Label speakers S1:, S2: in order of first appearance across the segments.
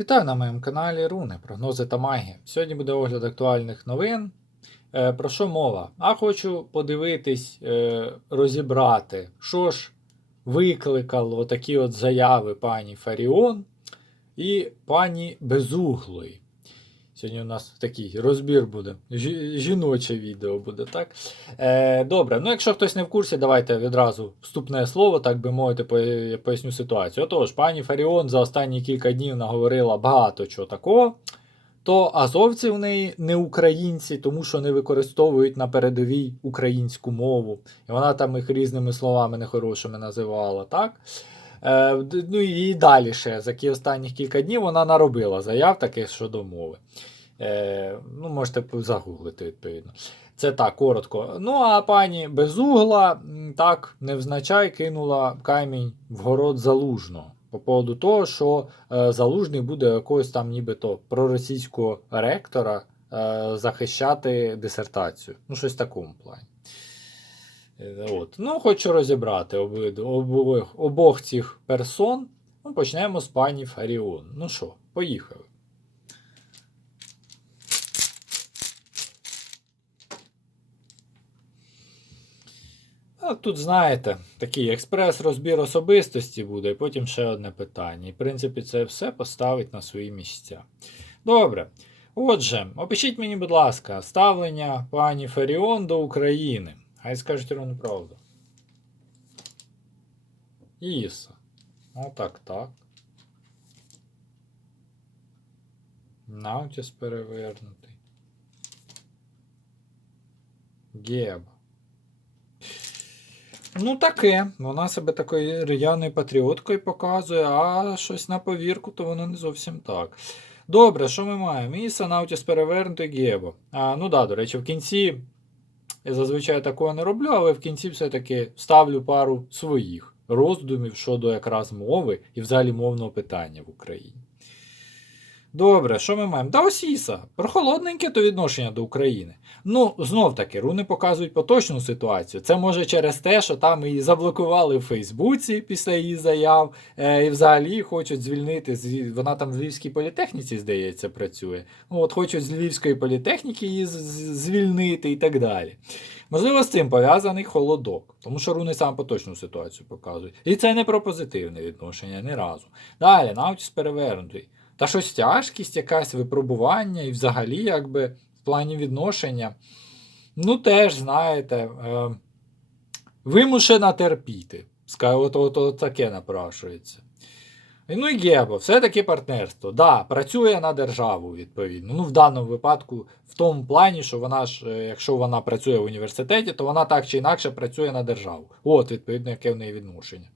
S1: Вітаю на моєму каналі Руни, прогнози та магія. Сьогодні буде огляд актуальних новин. Е, про що мова? А хочу подивитись, е, розібрати, що ж викликало такі от заяви пані Фаріон і пані Безуглої. Сьогодні у нас такий розбір буде. Жіноче відео буде, так? Е, добре, ну якщо хтось не в курсі, давайте відразу вступне слово, так би мовити, поясню ситуацію. Отож, пані Фаріон за останні кілька днів наговорила багато чого такого. То азовці в неї не українці, тому що не використовують на передовій українську мову. І вона там їх різними словами нехорошими називала, так? Е, ну і далі ще за кі останніх кілька днів вона наробила заяв таких щодо мови. Е, ну, можете загуглити, відповідно. Це так, коротко. Ну, а пані Безугла так невзначай кинула камінь в город залужного. По поводу того, що е, залужний буде якогось там нібито проросійського ректора захищати дисертацію. Ну, щось в такому плані. Е, От. Ну, хочу розібрати обох, обох цих персон. Ну, почнемо з пані Фаріон. Ну що, поїхали. Тут, знаєте, такий експрес-розбір особистості буде, і потім ще одне питання. І, в принципі, це все поставить на свої місця. Добре. Отже, опишіть мені, будь ласка, ставлення пані Фаріон до України. Хай скажуть ровно правду. Іса. Отак, так. Наутіс перевернутий. Геба. Ну, таке. Вона себе такою рьяною патріоткою показує, а щось на повірку, то воно не зовсім так. Добре, що ми маємо? Іса, Наутіс перевернутий Гебо. А, ну да, до речі, в кінці я зазвичай такого не роблю, але в кінці все-таки ставлю пару своїх роздумів щодо якраз мови і взагалі мовного питання в Україні. Добре, що ми маємо? Та ось Іса. Прохолодненьке то відношення до України. Ну, знов таки, руни показують поточну ситуацію. Це може через те, що там її заблокували в Фейсбуці після її заяв, е, і взагалі хочуть звільнити. Вона там в Львівській політехніці, здається, працює. Ну, от хочуть з Львівської політехніки її звільнити і так далі. Можливо, з цим пов'язаний холодок, тому що руни саме поточну ситуацію показують. І це не про позитивне відношення ні разу. Далі, Наутіс перевернутий. Та щось тяжкість, якась випробування, і взагалі, якби в плані відношення. Ну, теж, знаєте, е, вимушена терпіти. От, от, от таке напрашується. Ну і Гебо, все-таки партнерство. Да, працює на державу, відповідно. Ну, в даному випадку, в тому плані, що вона ж, е, якщо вона працює в університеті, то вона так чи інакше працює на державу. От, відповідно, яке в неї відношення.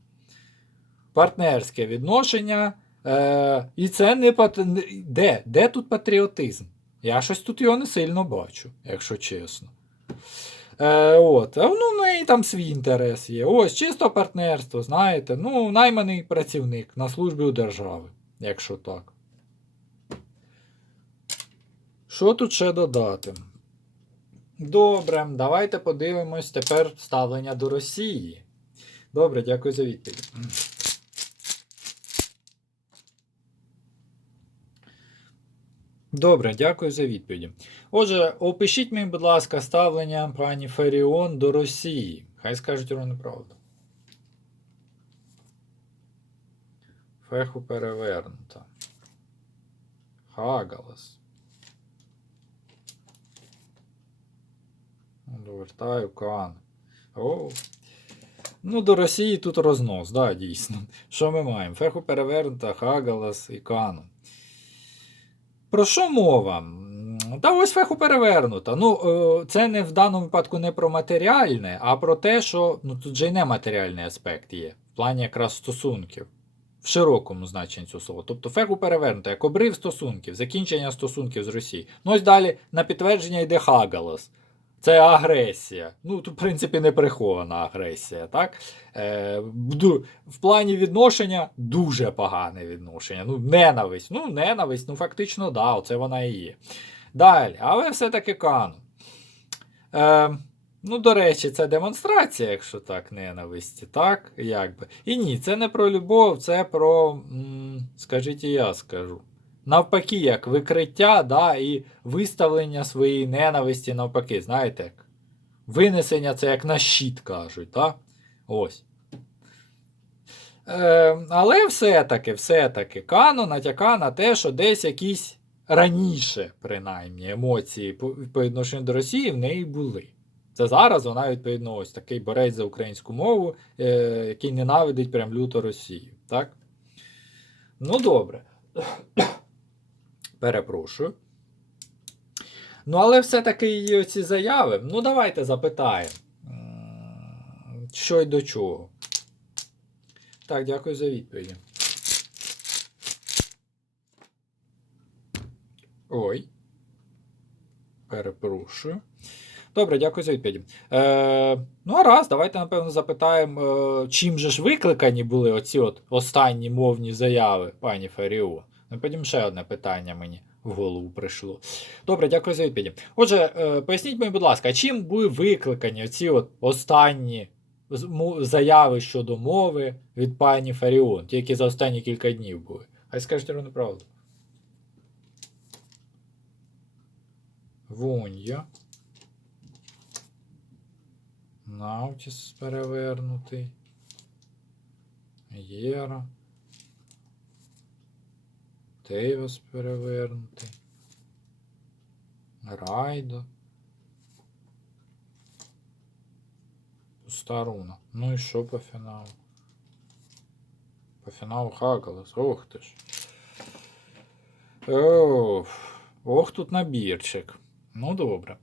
S1: Партнерське відношення. Е, і це не де? Де тут патріотизм? Я щось тут його не сильно бачу, якщо чесно. Е, от. Ну, в неї там свій інтерес є. Ось, чисто партнерство, знаєте. Ну, найманий працівник на службі у держави, якщо так. Що тут ще додати? Добре, давайте подивимось тепер ставлення до Росії. Добре, дякую за відповідь. Добре, дякую за відповіді. Отже, опишіть мені, будь ласка, ставлення пані Фаріон до Росії. Хай скажуть ровно правду. Феху перевернута. Хагалас. Довертаю кан. О. Ну, до Росії тут рознос, да, дійсно. Що ми маємо? Феху перевернута, Хагалас і Кану. Про що мова? Та ось феху перевернута. Ну, е, це не в даному випадку не про матеріальне, а про те, що ну, тут же й нематеріальний аспект є, в плані якраз стосунків. В широкому значенні цього слова. Тобто феху перевернута, як обрив стосунків, закінчення стосунків з Росією. Ну ось далі на підтвердження йде Хагалас. Це агресія. Ну, тут, в принципі, не прихована агресія, так? Е, в плані відношення дуже погане відношення. Ну, ненависть. Ну, ненависть, ну фактично, да, оце вона і є. Далі, але все-таки канон. Е, ну, до речі, це демонстрація, якщо так, ненависті, так? Якби. І ні, це не про любов, це про, м, скажіть, і я скажу. Навпаки, як викриття, да, і виставлення своєї ненависті навпаки, знаєте, як винесення це як на щит кажуть, да? Ось. Е, але все-таки, все-таки, Кано натяка на те, що десь якісь раніше, принаймні, емоції по відношенню до Росії в неї були. Це зараз вона, відповідно, ось такий борець за українську мову, е, який ненавидить прям люто Росію. Так? Ну, добре. Перепрошую. Ну, але все-таки оці заяви. Ну, давайте запитаємо, що й до чого. Так, дякую за відповіді. Ой. Перепрошую. Добре, дякую за відповіді. Е, ну, а раз, давайте, напевно, запитаємо, е, чим же ж викликані були оці от останні мовні заяви, пані Фаріо. Ну, потім ще одне питання мені в голову прийшло. Добре, дякую за відповіді. Отже, е, поясніть мені, будь ласка, чим були викликані оці от останні заяви щодо мови від пані Фаріон, ті, які за останні кілька днів були? Хай скажете ровно правду. Вонья. Наутіс перевернутий. Єра. Тейвас перевернутий. Райдо. Пуста руна. Ну і що по фіналу? По фіналу Хагалас. Ох ти ж. Ох, ох тут набірчик. Ну добре.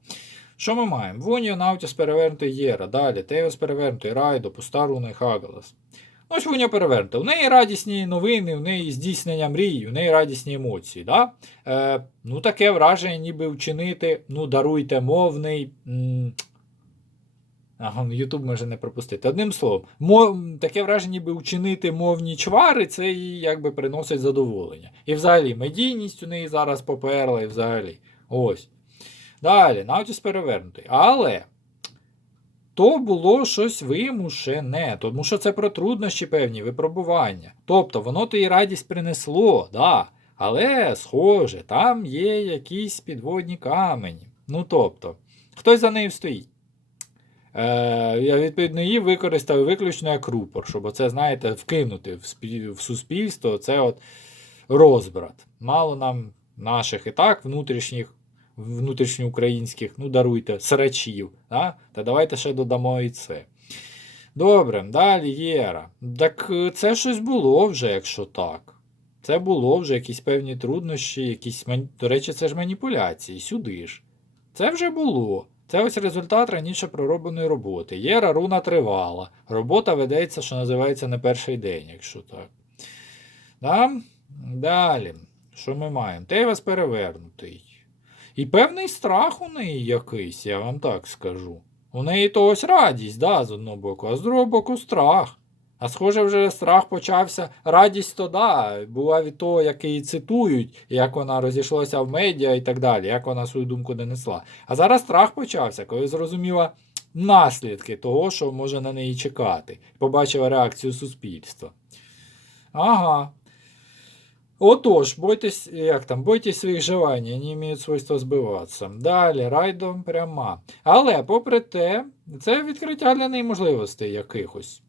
S1: Що ми маємо? Вонія, Наутіс перевернутий Єра. Далі Теос перевернутий, Райдо, Пуста руна і Хагалас. Ну, Ось Вонія перевернута. У неї радісні новини, у неї здійснення мрій, у неї радісні емоції. Да? Е, ну, таке враження, ніби вчинити, ну, даруйте мовний. М- ну, Ютуб може не пропустити. Одним словом, мов... таке враження, ніби вчинити мовні чвари, це їй якби приносить задоволення. І взагалі, медійність у неї зараз поперла, і взагалі. Ось. Далі, Наутіс перевернутий. Але то було щось вимушене, тому що це про труднощі певні, випробування. Тобто, воно то і радість принесло, да. Але, схоже, там є якісь підводні камені. Ну тобто, хтось за нею стоїть. Е, відповідно її використав виключно як рупор, щоб оце, знаєте, вкинути в, спі- в суспільство це от розбрат. Мало нам наших і так внутрішніх, внутрішньоукраїнських, ну даруйте, срачів. Да? Та давайте ще додамо і це. Добре, далі Єра. Так е, це щось було вже, якщо так. Це було вже якісь певні труднощі, якісь, до речі, це ж маніпуляції, сюди ж. Це вже було. Це ось результат раніше проробленої роботи. Єра руна тривала. Робота ведеться, що називається, не перший день, якщо так. Да? Далі. Що ми маємо? Тейвас перевернутий. І певний страх у неї якийсь, я вам так скажу. У неї то ось радість, да, з одного боку, а з другого боку страх. А схоже, вже страх почався. Радість то да, була від того, як її цитують, як вона розійшлася в медіа і так далі, як вона свою думку донесла. А зараз страх почався, коли зрозуміла наслідки того, що може на неї чекати. Побачила реакцію суспільства. Ага. Отож, бойтесь, як там, бойтесь своїх желань, вони мають свойство збиватися. Далі, райдом пряма. Але, попри те, це відкриття для неї можливостей якихось.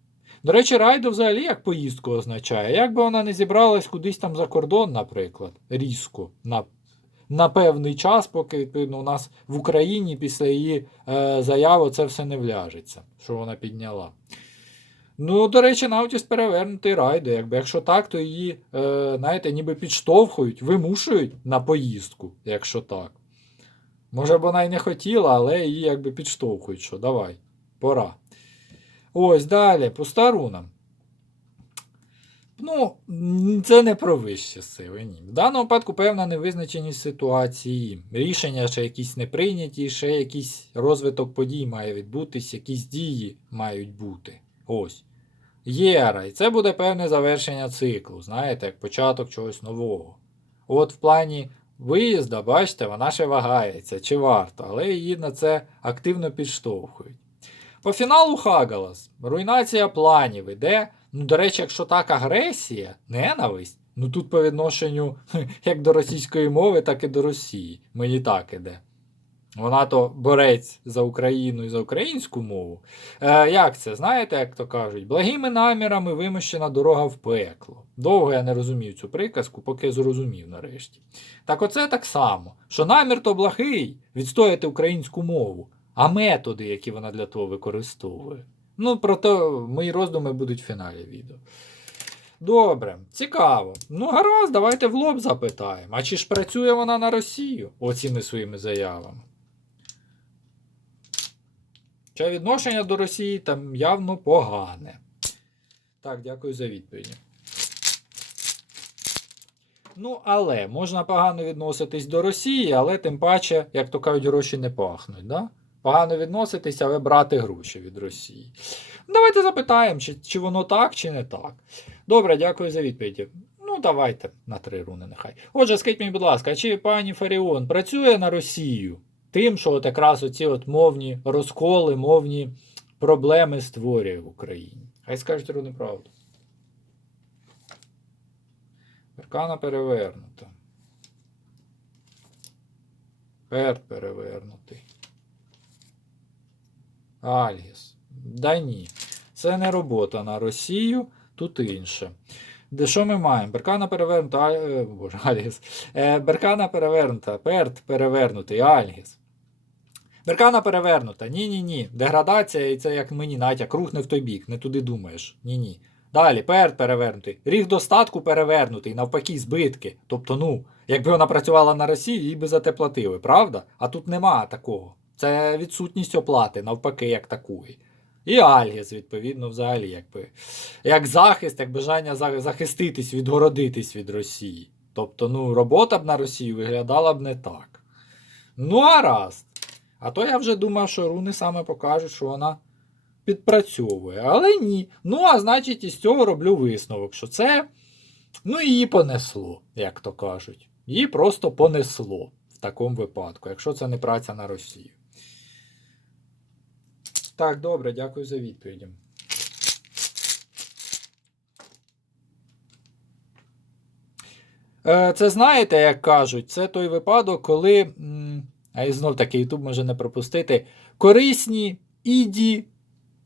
S1: До речі, райдо взагалі як поїздку означає. Як би вона не зібралась кудись там за кордон, наприклад, різко, на, на певний час, поки відповідно у нас в Україні після її е, заяви це все не вляжеться, що вона підняла. Ну, до речі, Наутіс перевернутий райдо. Якби якщо так, то її, е, знаєте, ніби підштовхують, вимушують на поїздку, якщо так. Може б вона й не хотіла, але її якби підштовхують, що давай, пора. Ось далі, пуста руна. Ну, це не про вищі сили. Ні. В даному випадку певна невизначеність ситуації. Рішення ще якісь не прийняті, ще якийсь розвиток подій має відбутись, якісь дії мають бути. Ось. Єра, і це буде певне завершення циклу, знаєте, як початок чогось нового. От в плані виїзда, бачите, вона ще вагається, чи варто, але її на це активно підштовхують. По фіналу Хагалас. Руйнація планів іде. Ну, до речі, якщо так агресія, ненависть, Ну тут по відношенню як до російської мови, так і до Росії. Мені так іде. Вона то борець за Україну і за українську мову. Е, як це? Знаєте, як то кажуть? Благими намірами вимощена дорога в пекло. Довго я не розумів цю приказку, поки зрозумів нарешті. Так оце так само, що намір то благий відстояти українську мову, а методи, які вона для того використовує. Ну, про то мої роздуми будуть в фіналі відео. Добре, цікаво. Ну, гаразд, давайте в лоб запитаємо. А чи ж працює вона на Росію оціми своїми заявами? Чи відношення до Росії там явно погане? Так, дякую за відповіді. Ну, але можна погано відноситись до Росії, але тим паче, як то кажуть, гроші не пахнуть. Да? Погано відноситись, але брати гроші від Росії. Давайте запитаємо, чи, чи воно так, чи не так. Добре, дякую за відповіді. Ну, давайте на три руни нехай. Отже, скажіть мені, будь ласка, чи пані Фаріон працює на Росію тим, що от якраз оці от мовні розколи, мовні проблеми створює в Україні? Хай скажуть руни правду. Аркана перевернута. Перт перевернутий. Альгіс. Да ні. Це не робота на Росію, тут інше. Де що ми маємо? Беркана перевернута, е, Альгіс. Е, Беркана перевернута, перт перевернутий, Альгіс. Беркана перевернута. Ні-ні-ні. Деградація, і це як мені натяк, рух не в той бік, не туди думаєш. Ні-ні. Далі, перт перевернутий. Ріг достатку перевернутий, навпаки, збитки. Тобто, ну, якби вона працювала на Росії, їй би за те платили, правда? А тут нема такого. Це відсутність оплати, навпаки, як такої. І Альгіс, відповідно, взагалі, якби, як захист, як бажання захиститись, відгородитись від Росії. Тобто, ну, робота б на Росію виглядала б не так. Ну, гаразд. А то я вже думав, що руни саме покажуть, що вона підпрацьовує. Але ні. Ну, а значить, із цього роблю висновок, що це ну, її понесло, як то кажуть. Її просто понесло в такому випадку, якщо це не праця на Росію. Так, добре, дякую за відповіді. Е, Це знаєте, як кажуть, це той випадок, коли. А і знов таки YouTube може не пропустити. Корисні іді.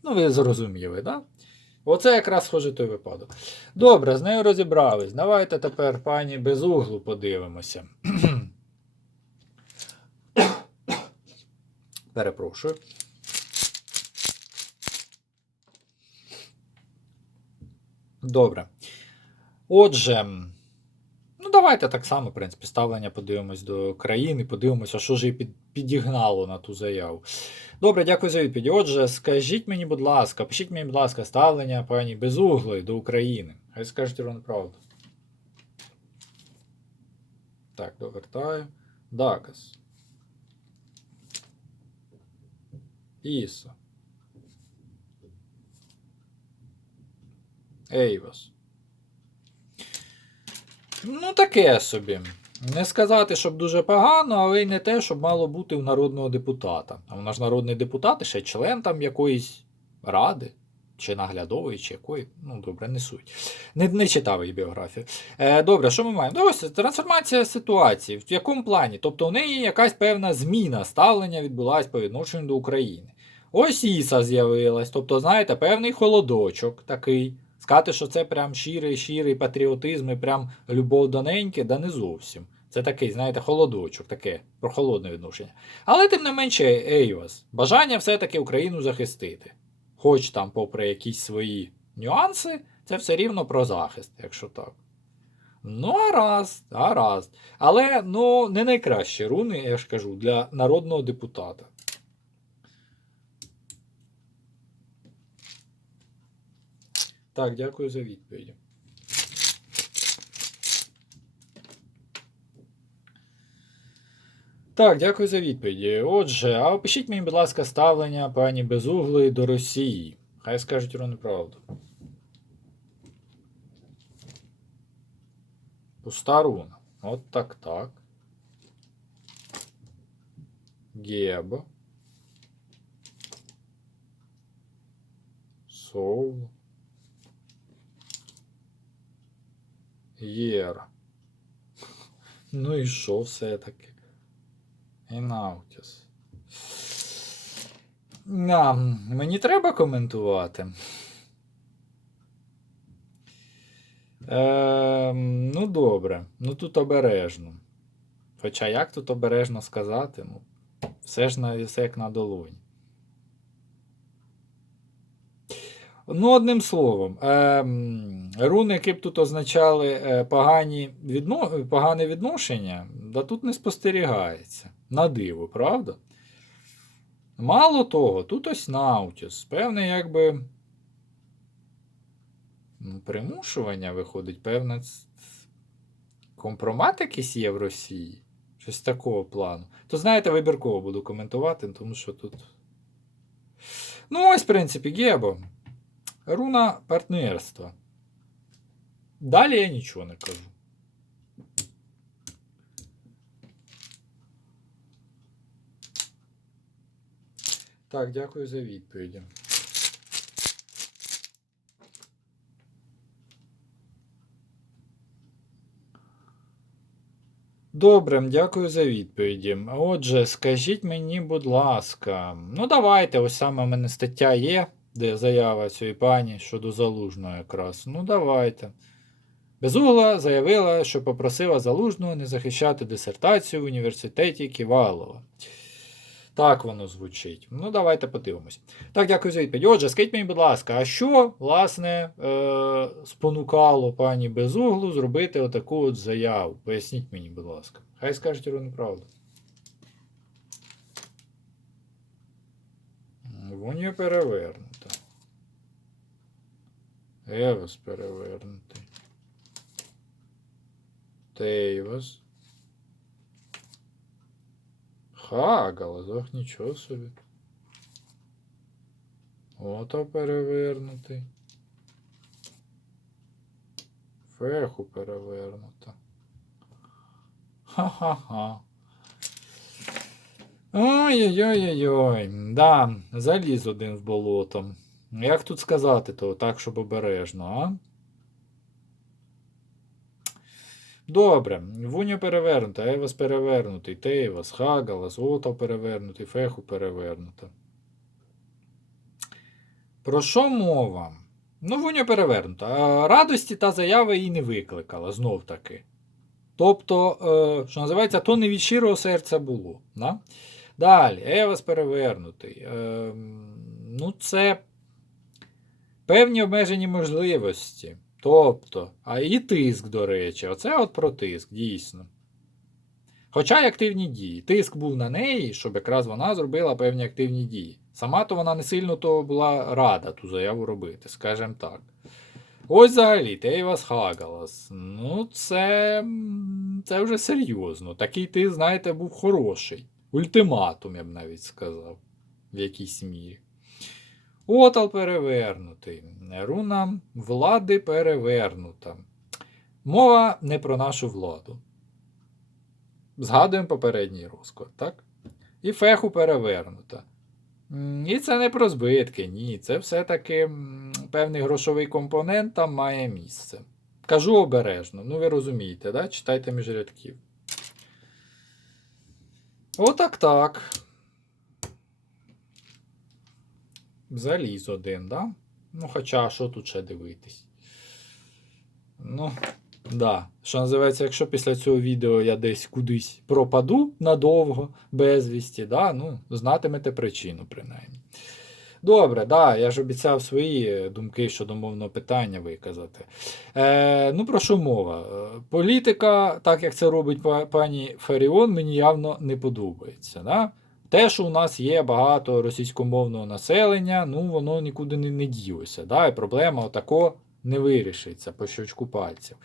S1: Ну, ви зрозуміли? Да? Оце якраз схоже той випадок. Добре, з нею розібрались. Давайте тепер пані Безуглу подивимося. Перепрошую. Добре. Отже, давайте так само, в принципі, ставлення подивимось до країни, подивимося, що ж її під, підігнало на ту заяву. Добре, дякую за відповідь. Отже, скажіть мені, будь ласка, пишіть мені, будь ласка, ставлення пані Безуглої до України. Хай скажуть ровно правду. Так, довертаю. Дакас. Іса. Ейвас. Ну, таке собі. Не сказати, щоб дуже погано, але й не те, щоб мало бути у народного депутата. А вона ж народний депутат, і ще член там якоїсь ради, чи наглядової, чи якої. Ну, добре, не суть. Не, не читав її біографію. Е, добре, що ми маємо? Ось трансформація ситуації. В якому плані? Тобто, у неї якась певна зміна ставлення відбулась по відношенню до України. Ось Іса з'явилась, тобто, знаєте, певний холодочок такий. Сказати, що це прям щирий, щирий патріотизм і прям любов до неньки, да не зовсім. Це такий, знаєте, холодочок, таке прохолодне відношення. Але тим не менше, Ейвас, бажання все-таки Україну захистити. Хоч там, попри якісь свої нюанси, це все рівно про захист, якщо так. Ну, гаразд, гаразд. Але ну, не найкращі руни, я ж кажу, для народного депутата. Так, дякую за відповіді. Так, дякую за відповіді. Отже, а опишіть мені, будь ласка, ставлення пані Безуглої до Росії. Хай скажуть вони правду. Пуста руна. От так так. Геб. Соул. Єра. Ну і що все-таки? Інаутіс. На, мені треба коментувати. Ем, ну, добре. Ну тут обережно. Хоча як тут обережно сказати, ну, все ж на все як на долоні. Ну, одним словом, ем, руни, які б тут означали е, погані відно... погане відношення, да тут не спостерігається. На диво, правда? Мало того, тут ось Наутіс. Певне, якби. Примушування виходить, певне, компромат якийсь є в Росії. Щось такого плану. То знаєте, вибірково буду коментувати, тому що тут. Ну, ось, в принципі, Гебо. Руна партнерства. Далі я нічого не кажу. Так, дякую за відповіді. Добре, дякую за відповіді. Отже, скажіть мені, будь ласка, ну давайте, ось саме в мене стаття є, де заява цієї пані щодо залужного якраз. Ну давайте. Безугла заявила, що попросила залужного не захищати дисертацію в університеті Ківалова. Так воно звучить. Ну, давайте подивимось. Так, дякую за відповідь. Отже, скажіть мені, будь ласка, а що, власне, е- спонукало пані Безуглу зробити отаку от заяву? Поясніть мені, будь ласка. Хай скажуть Ірину правду. Воні перевернута. Евос перевернутий. Тейвос. Хагалас, ох, нічого собі. Ото перевернутий. Феху перевернута. Ха-ха-ха. Ой-ой-ой-ой. Да, заліз один в болото. Як тут сказати то так, щоб обережно, а? Добре, Вуня перевернута, Евас перевернутий, Тейвас, Хагалас, Ото перевернутий, Феху перевернута. Про що мова? Ну, Вуня перевернута. Радості та заява її не викликала, знов таки. Тобто, е, що називається, то не від щирого серця було. Да? Далі, Евас перевернутий. Е, ну, це певні обмежені можливості. Тобто, а і тиск, до речі, оце от про тиск, дійсно. Хоча й активні дії. Тиск був на неї, щоб якраз вона зробила певні активні дії. Сама то вона не сильно то була рада ту заяву робити, скажімо так. Ось взагалі, Тейвас Хагалас. Ну, це, це вже серйозно. Такий ти, знаєте, був хороший. Ультиматум, я б навіть сказав, в якійсь мірі. Отал перевернутий. Руна влади перевернута. Мова не про нашу владу. Згадуємо попередній розклад, так? І феху перевернута. І це не про збитки, ні. Це все-таки певний грошовий компонент там має місце. Кажу обережно, ну ви розумієте, да? читайте між рядків. Отак так. Заліз один, да? Ну, хоча, що тут ще дивитись? Ну, да. Що називається, якщо після цього відео я десь кудись пропаду надовго, безвісті, да? ну, знатимете причину, принаймні. Добре, да, я ж обіцяв свої думки щодо мовного питання виказати. Е, ну, про що мова? Е, Політика, так як це робить пані Фаріон, мені явно не подобається. Да? Те, що у нас є багато російськомовного населення, ну воно нікуди не, не ділося. Да? І проблема отако не вирішиться по щочку пальців.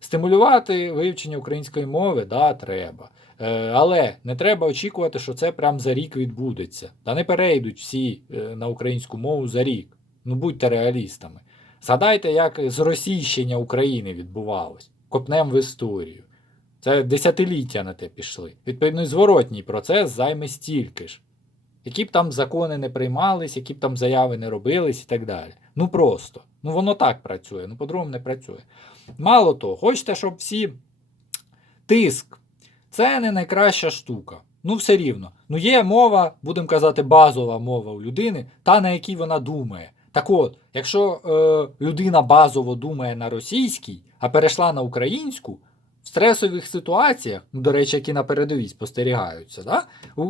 S1: Стимулювати вивчення української мови, да, треба. Е, але не треба очікувати, що це прям за рік відбудеться. Та не перейдуть всі е, на українську мову за рік. Ну будьте реалістами. Згадайте, як зросійщення України відбувалось. Копнем в історію. Це десятиліття на те пішли. Відповідно, і зворотній процес займе стільки ж. Які б там закони не приймались, які б там заяви не робились і так далі. Ну просто. Ну воно так працює, ну по-другому не працює. Мало того, хочете, щоб всі тиск це не найкраща штука. Ну, все рівно. Ну, є мова, будемо казати, базова мова у людини, та на якій вона думає. Так от, якщо е, людина базово думає на російській, а перейшла на українську, в стресових ситуаціях, ну, до речі, які на передовій спостерігаються, да? е,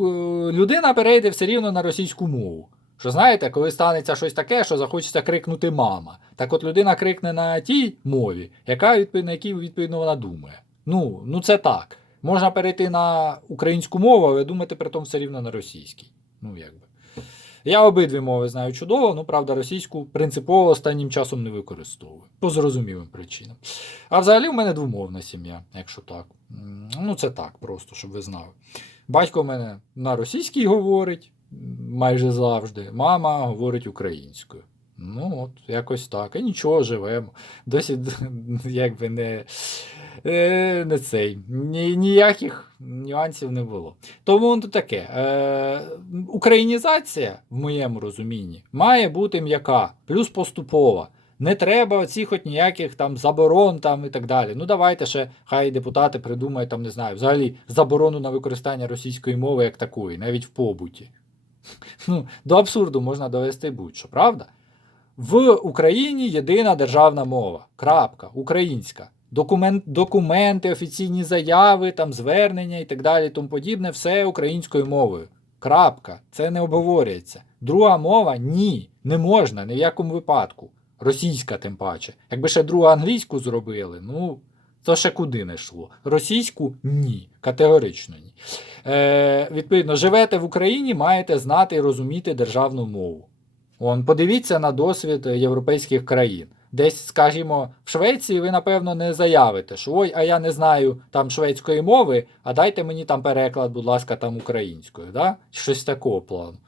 S1: людина перейде все рівно на російську мову. Що знаєте, коли станеться щось таке, що захочеться крикнути мама. Так от людина крикне на тій мові, яка відповідно, на якій відповідно вона думає. Ну, ну це так. Можна перейти на українську мову, але думати при тому все рівно на російській. Ну, якби. Я обидві мови знаю чудово, ну правда, російську принципово останнім часом не використовую. По зрозумілим причинам. А взагалі в мене двомовна сім'я, якщо так. Ну, це так, просто, щоб ви знали. Батько в мене на російській говорить майже завжди, мама говорить українською. Ну, от, якось так. І нічого, живемо. Досі якби не, е, не цей. Ні, ніяких нюансів не було. Тому воно таке. Е, українізація, в моєму розумінні, має бути м'яка, плюс поступова. Не треба оцих от ніяких там заборон там і так далі. Ну давайте ще хай депутати придумають там, не знаю, взагалі заборону на використання російської мови як такої, навіть в побуті. Ну, до абсурду можна довести будь-що, правда? В Україні єдина державна мова. Крапка. Українська. Документ, документи, офіційні заяви, там звернення і так далі, тому подібне, все українською мовою. Крапка. Це не обговорюється. Друга мова ні, не можна ні в якому випадку. Російська, тим паче. Якби ще другу англійську зробили, ну, то ще куди не йшло. Російську ні. Категорично ні. Е, відповідно, живете в Україні, маєте знати і розуміти державну мову. Он, подивіться на досвід європейських країн. Десь, скажімо, в Швеції ви, напевно, не заявите, що ой, а я не знаю там шведської мови, а дайте мені там переклад, будь ласка, там українською. Да? Щось такого плану.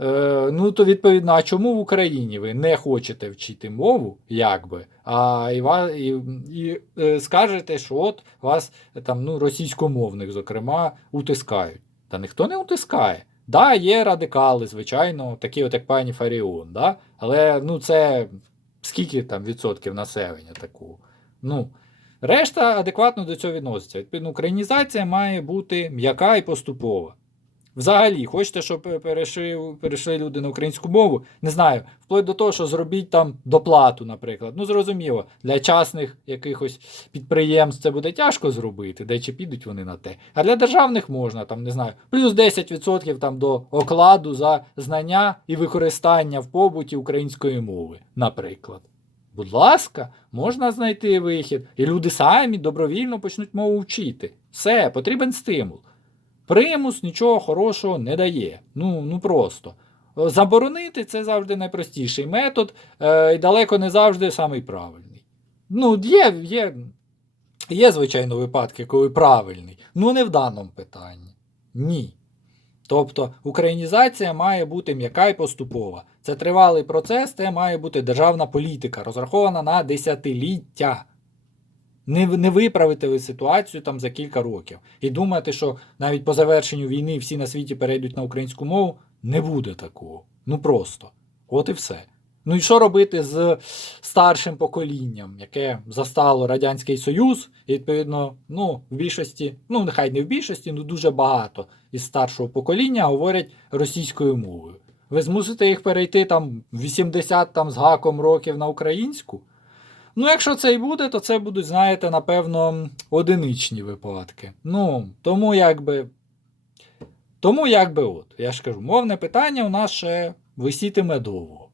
S1: Е, ну, то відповідно, а чому в Україні ви не хочете вчити мову, якби, а і, і, і е, скажете, що от вас е, там, ну, російськомовних, зокрема, утискають. Та ніхто не утискає. Да, є радикали, звичайно, такі от як пані Фаріон, да? але ну, це скільки там відсотків населення такого. Ну, решта адекватно до цього відноситься. Відповідно, українізація має бути м'яка і поступова. Взагалі, хочете, щоб е, перейшли, перейшли люди на українську мову? Не знаю, вплоть до того, що зробіть там доплату, наприклад. Ну, зрозуміло, для частних якихось підприємств це буде тяжко зробити, де чи підуть вони на те. А для державних можна, там, не знаю, плюс 10% там до окладу за знання і використання в побуті української мови, наприклад. Будь ласка, можна знайти вихід, і люди самі добровільно почнуть мову вчити. Все, потрібен стимул. Примус нічого хорошого не дає. Ну, ну просто. Е, Заборонити це завжди найпростіший метод, е, і далеко не завжди самий правильний. Ну, є, є, є, звичайно, випадки, коли правильний, ну не в даному питанні. Ні. Тобто українізація має бути м'яка і поступова. Це тривалий процес, це має бути державна політика, розрахована на десятиліття. Не, не виправите ви ситуацію там за кілька років. І думати, що навіть по завершенню війни всі на світі перейдуть на українську мову, не буде такого. Ну просто. От і все. Ну і що робити з старшим поколінням, яке застало Радянський Союз, і відповідно, ну, в більшості, ну нехай не в більшості, ну дуже багато із старшого покоління говорять російською мовою. Ви змусите їх перейти там 80 там, з гаком років на українську? Ну, якщо це і буде, то це будуть, знаєте, напевно, одиничні випадки. Ну, тому якби. Тому якби от, я ж кажу, мовне питання у нас ще висітиме довго.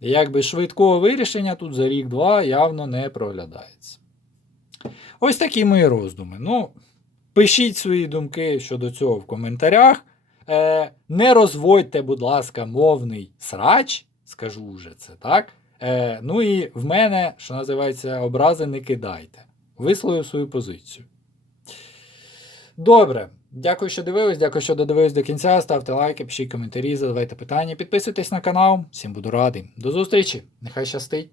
S1: І якби швидкого вирішення тут за рік-два явно не проглядається. Ось такі мої роздуми. Ну, пишіть свої думки щодо цього в коментарях. Е, не розводьте, будь ласка, мовний срач, скажу вже це, так? Е, ну і в мене, що називається, образи не кидайте. Висловив свою позицію. Добре. Дякую, що дивились. Дякую, що додивились до кінця. Ставте лайки, пишіть коментарі, задавайте питання, підписуйтесь на канал. Всім буду радий. До зустрічі. Нехай щастить.